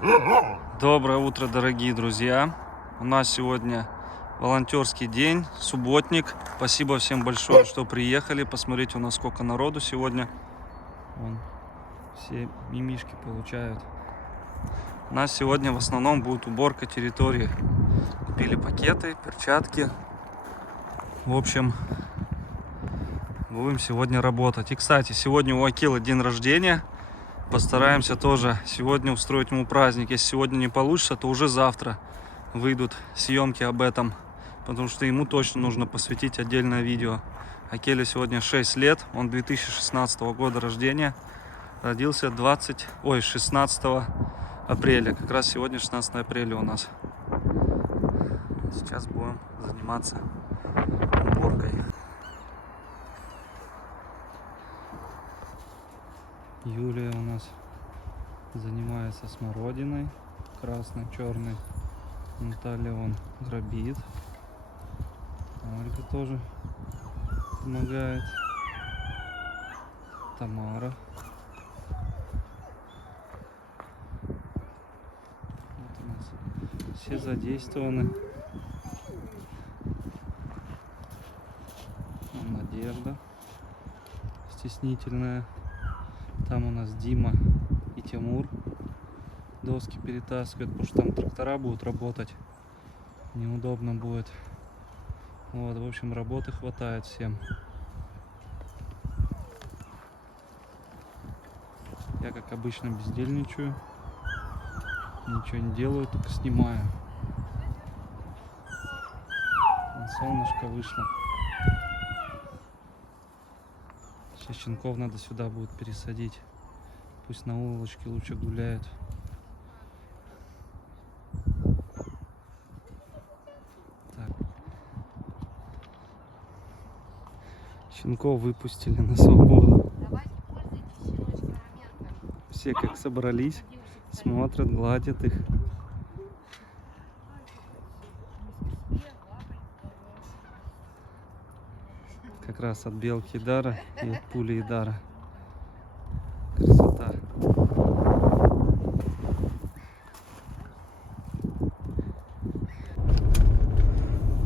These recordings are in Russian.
Доброе утро, дорогие друзья! У нас сегодня волонтерский день, субботник. Спасибо всем большое, что приехали. Посмотрите, у нас сколько народу сегодня. Вон, все мимишки получают. У нас сегодня в основном будет уборка территории. Купили пакеты, перчатки. В общем, будем сегодня работать. И, кстати, сегодня у Акилы день рождения. Постараемся тоже сегодня устроить ему праздник. Если сегодня не получится, то уже завтра выйдут съемки об этом. Потому что ему точно нужно посвятить отдельное видео. Акеле сегодня 6 лет. Он 2016 года рождения. Родился 16 апреля. Как раз сегодня 16 апреля у нас. Сейчас будем заниматься уборкой. Юлия у нас занимается смородиной, красной, черной. Наталья он грабит. Ольга тоже помогает. Тамара. Вот у нас все задействованы. Надежда стеснительная. Там у нас Дима и Тимур доски перетаскивают, потому что там трактора будут работать. Неудобно будет. Вот, в общем, работы хватает всем. Я, как обычно, бездельничаю. Ничего не делаю, только снимаю. Солнышко вышло. Сейчас щенков надо сюда будет пересадить. Пусть на улочке лучше гуляют. Так. Щенков выпустили на свободу. Все как собрались, смотрят, гладят их. Как раз от белки Идара и от пули Идара. Красота.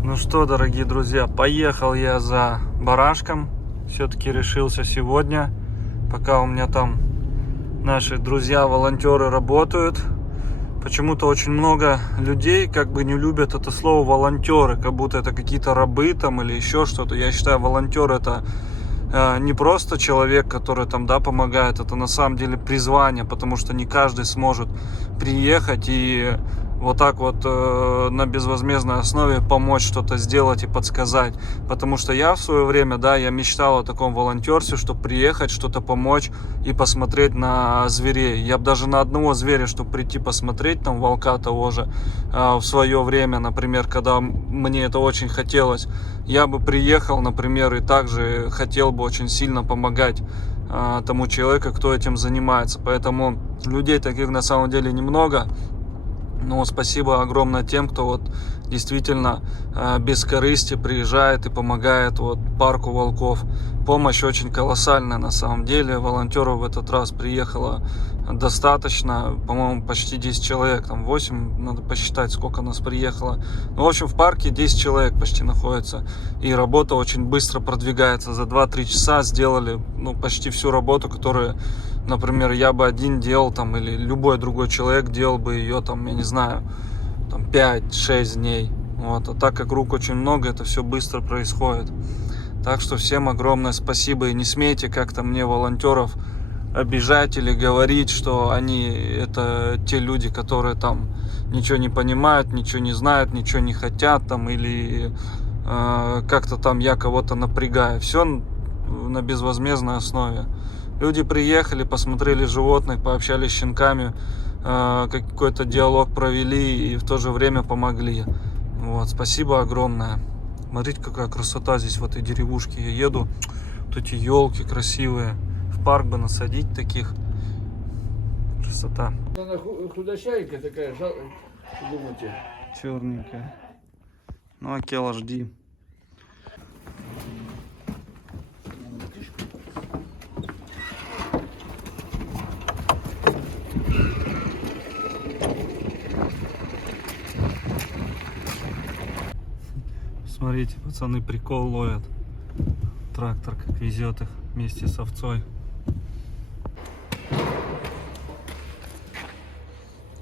Ну что, дорогие друзья, поехал я за барашком. Все-таки решился сегодня, пока у меня там наши друзья-волонтеры работают. Почему-то очень много людей как бы не любят это слово волонтеры, как будто это какие-то рабы там или еще что-то. Я считаю, волонтер это не просто человек, который там, да, помогает, это на самом деле призвание, потому что не каждый сможет приехать и вот так вот на безвозмездной основе помочь что-то сделать и подсказать. Потому что я в свое время, да, я мечтал о таком волонтерстве, чтобы приехать, что-то помочь и посмотреть на зверей. Я бы даже на одного зверя, чтобы прийти посмотреть, там, волка того же, в свое время, например, когда мне это очень хотелось, я бы приехал, например, и также хотел бы очень сильно помогать тому человеку, кто этим занимается. Поэтому людей таких на самом деле немного. Но спасибо огромное тем, кто вот действительно без корысти приезжает и помогает вот парку волков. Помощь очень колоссальная на самом деле. Волонтеров в этот раз приехало достаточно. По-моему, почти 10 человек. Там 8, надо посчитать, сколько нас приехало. Ну, в общем, в парке 10 человек почти находится. И работа очень быстро продвигается. За 2-3 часа сделали почти всю работу, которую, например, я бы один делал, там, или любой другой человек делал бы ее, там, я не знаю, там, 5-6 дней. Вот. А так как рук очень много, это все быстро происходит. Так что всем огромное спасибо. И не смейте как-то мне, волонтеров, обижать или говорить, что они это те люди, которые там ничего не понимают, ничего не знают, ничего не хотят, там, или как-то там я кого-то напрягаю. Все на безвозмездной основе. Люди приехали, посмотрели животных, пообщались с щенками, какой-то диалог провели и в то же время помогли. Вот, спасибо огромное. Смотрите, какая красота здесь в этой деревушке. Я еду, вот эти елки красивые. В парк бы насадить таких. Красота. Она худощайка такая, думаете? Черненькая. Ну, Акела, жди. Смотрите, пацаны прикол ловят. Трактор как везет их вместе с овцой.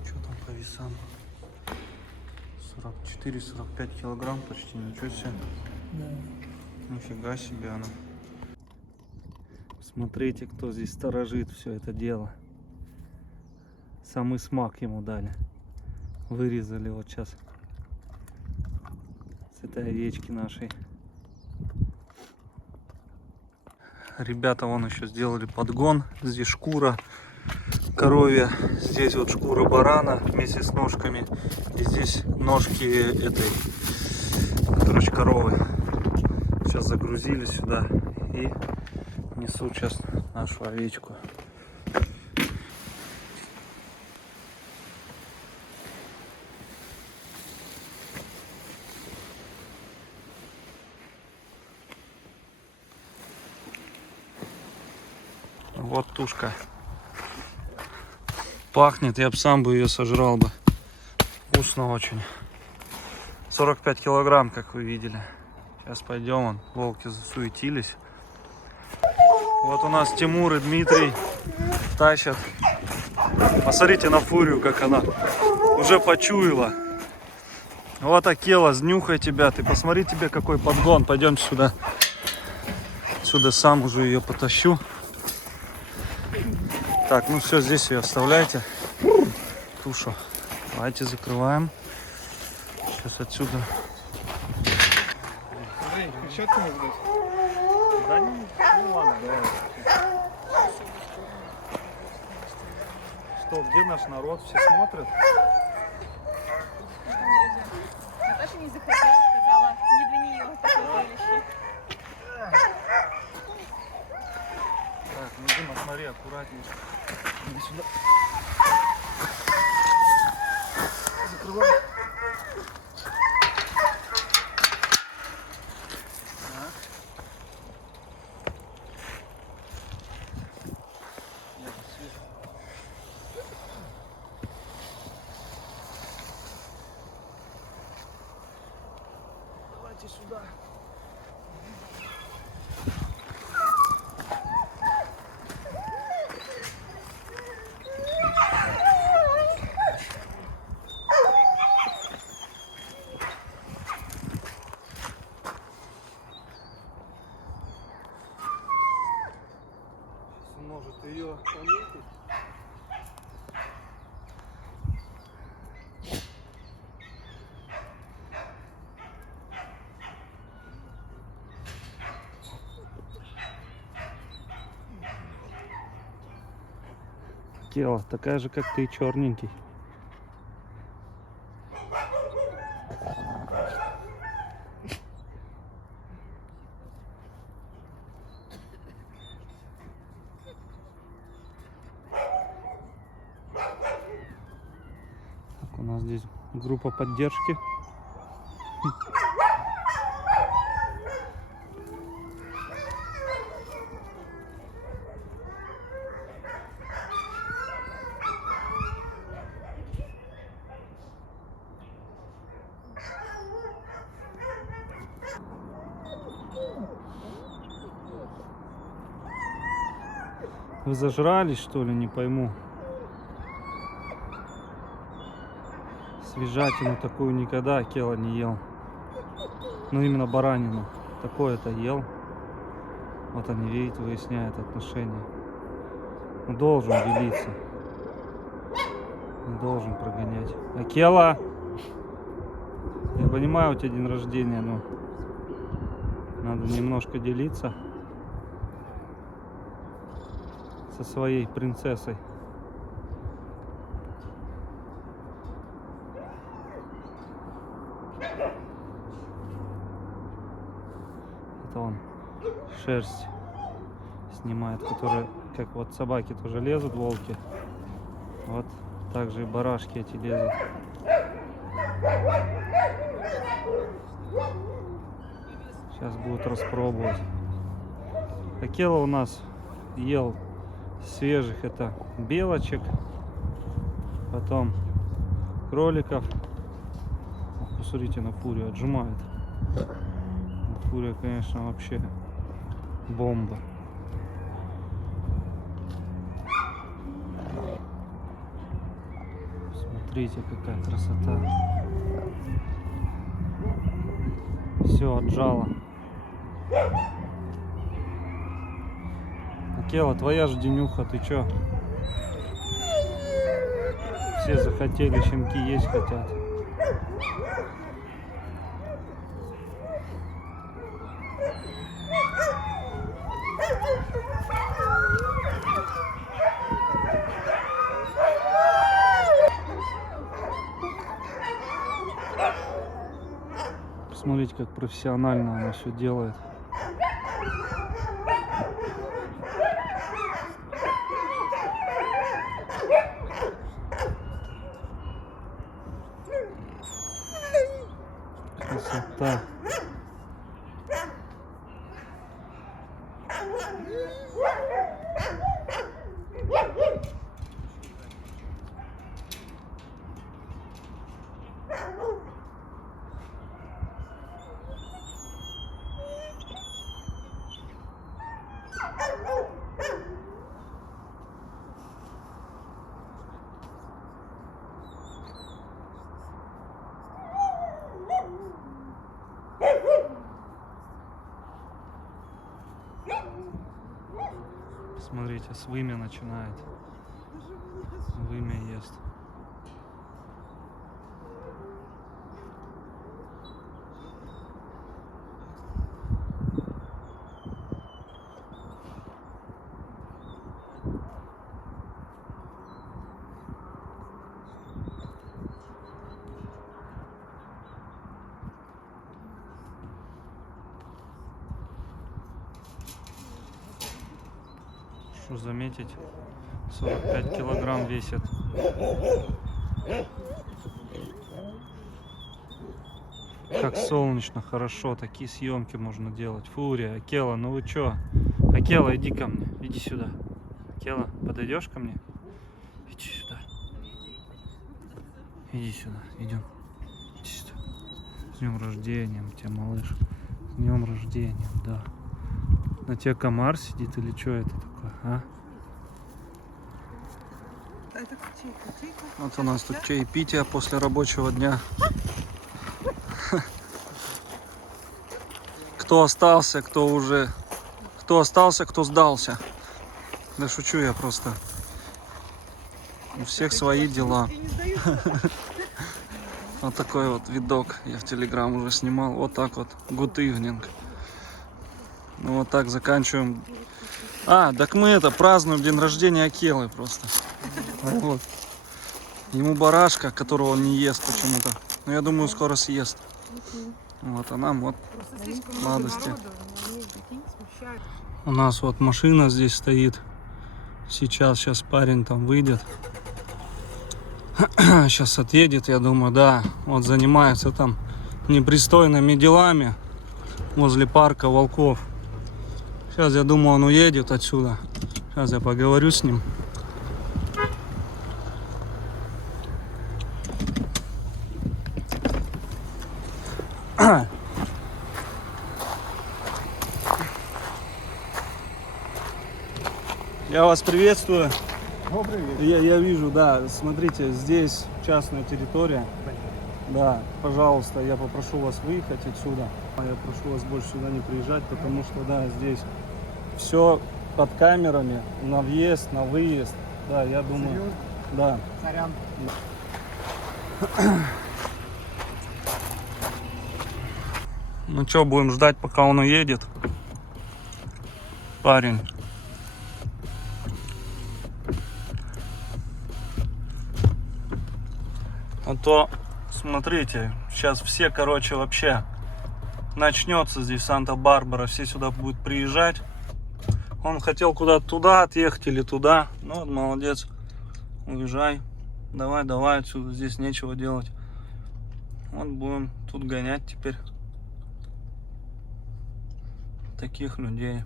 Что там по весам? 44-45 килограмм почти, ничего себе. Да. Нифига себе она. Смотрите, кто здесь сторожит все это дело. Самый смак ему дали. Вырезали вот сейчас с этой овечки нашей. Ребята вон еще сделали подгон. Здесь шкура коровья, здесь вот шкура барана вместе с ножками. И здесь ножки этой, короче, коровы. Сейчас загрузили сюда и несут сейчас нашу овечку. Вот тушка. Пахнет, я бы сам ее сожрал бы. Вкусно очень. 45 килограмм, как вы видели. Сейчас пойдем, вон, волки засуетились. Вот у нас Тимур и Дмитрий тащат. Посмотрите на фурию, как она уже почуяла. Вот Акела, снюхай тебя. Ты посмотри, тебе какой подгон. Пойдем сюда. Сюда сам уже ее потащу. Так, ну все, здесь ее оставляйте. Тушу. Давайте закрываем. Сейчас отсюда. Да не, ну ладно, давай. Что, где наш народ? Все смотрят? Наташа не захотела, сказала, не для нее такое зрелище. Так, ну Дима, смотри, аккуратнее. Иди сюда. Закрывай. Давайте сюда. Может ее пометить. Кела, такая же, как ты, черненький. Так, у нас здесь группа поддержки. Вы зажрались, что ли, не пойму. Свежатину такую никогда Акела не ел. Ну именно баранину. Такое-то ел. Вот они, видите, выясняют отношения. Он должен делиться. Не должен прогонять. Акела! Я понимаю, у тебя день рождения, но надо немножко делиться со своей принцессой. Это он шерсть снимает, которые, как вот собаки тоже лезут, волки. Вот также и барашки эти лезут. Сейчас будут распробовать. Акела у нас ел свежих, это белочек, потом кроликов. Посмотрите на фурию, отжимает. фурия, конечно, вообще бомба. Смотрите, какая красота. Все, отжало. Акела, твоя же денюха, ты чё? Все захотели, щенки есть хотят. Посмотрите, как профессионально она все делает. Красота. Смотрите, с вымя начинает. Вымя ест. Что заметить, 45 килограмм весит. Как солнечно, хорошо, такие съемки можно делать. Фурия, Акела, ну вы чё? Акела, иди ко мне, иди сюда. Акела, подойдешь ко мне? Иди сюда. Иди сюда, идем. Иди сюда. С днем рождения тебя, малыш. С днем рождения, да. На тебе комар сидит или что это такое, а? Вот у нас тут чаепитие после рабочего дня. Кто остался, кто остался, кто сдался. Да шучу я просто. У всех свои дела. Вот такой вот видок я в Телеграм уже снимал. Вот так вот. Good evening. Ну вот так заканчиваем. А, так мы это празднуем день рождения Акелы просто. Вот. Ему барашка, которого он не ест почему-то. Но я думаю, скоро съест. Вот, а нам вот сладости. У нас вот машина здесь стоит. Сейчас парень там выйдет. Сейчас отъедет, я думаю, да. Вот занимается там непристойными делами возле парка волков. Сейчас, я думаю, он уедет отсюда. Сейчас я поговорю с ним. Я вас приветствую. Добрый вечер. Я вижу, да, смотрите, здесь частная территория. Да, пожалуйста, я попрошу вас выехать отсюда. Я прошу вас больше сюда не приезжать, потому что, да, здесь все под камерами, на въезд, на выезд. Да, я думаю, Серьезно? да. Сорян. Ну что, будем ждать, пока он уедет. Парень. А то, смотрите, сейчас все, короче, вообще начнется здесь Санта-Барбара, все сюда будут приезжать. Он хотел куда-то туда отъехать или туда. Ну вот, молодец. Уезжай. Давай отсюда, здесь нечего делать. Вот будем тут гонять теперь таких людей.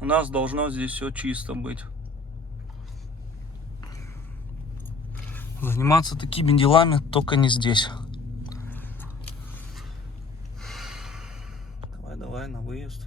У нас должно здесь все чисто быть. Заниматься такими делами только не здесь. давай на выезд.